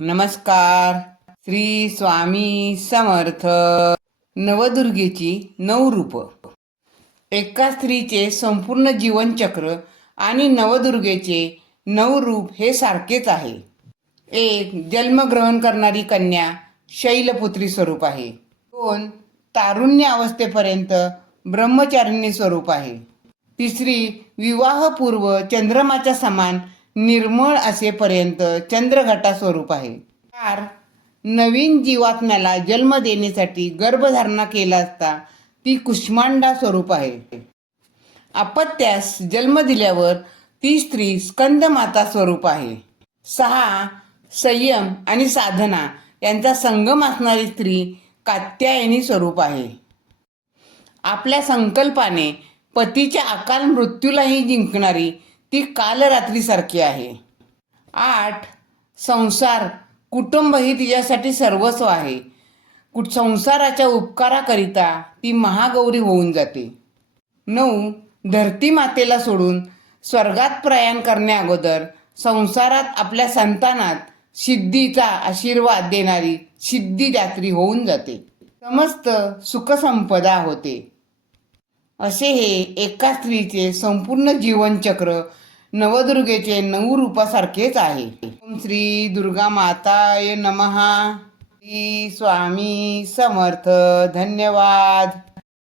नमस्कार. श्री स्वामी समर्थ. नवदुर्गेची 9 रूप. एका स्त्रीचे संपूर्ण जीवनचक्र आणि नवदुर्गेचे 9 रूप हे सारखेच आहे. एक, जन्मग्रहण करणारी कन्या शैलपुत्री स्वरूप आहे. 2, तारुण्य अवस्थेपर्यंत ब्रह्मचारिणी स्वरूप आहे. तिसरी, विवाहपूर्व चंद्रमाच्या समान निर्मळ असेपर्यंत चंद्रघटा स्वरूप आहे. 4, नवीन जीवात्म्याला जन्म देण्यासाठी गर्भधारणा केला असता ती कुष्मांडा स्वरूप आहे. अपत्यास जन्म दिल्यावर ती स्त्री स्कंदमाता स्वरूप आहे. 6, संयम आणि साधना यांचा संगम असणारी स्त्री कात्यायनी स्वरूप आहे. आपल्या संकल्पाने पतीच्या अकाल मृत्यूलाही जिंकणारी ती कालरात्रीसारखी आहे. 8, संसार कुटुंब ही तिच्यासाठी सर्वस्व आहे. संसाराच्या उपकाराकरिता ती महागौरी होऊन जाते. 9, धरती मातेला सोडून स्वर्गात प्रयाण करण्या अगोदर संसारात आपल्या संतानात सिद्धीचा आशीर्वाद देणारी सिद्धिदात्री होऊन जाते. समस्त सुखसंपदा होते. असे हे एका स्त्रीचे संपूर्ण जीवनचक्र नवदुर्गेचे 9 रूपासारखेच आहे. ओम श्री दुर्गा माताय नमः. श्री स्वामी समर्थ. धन्यवाद.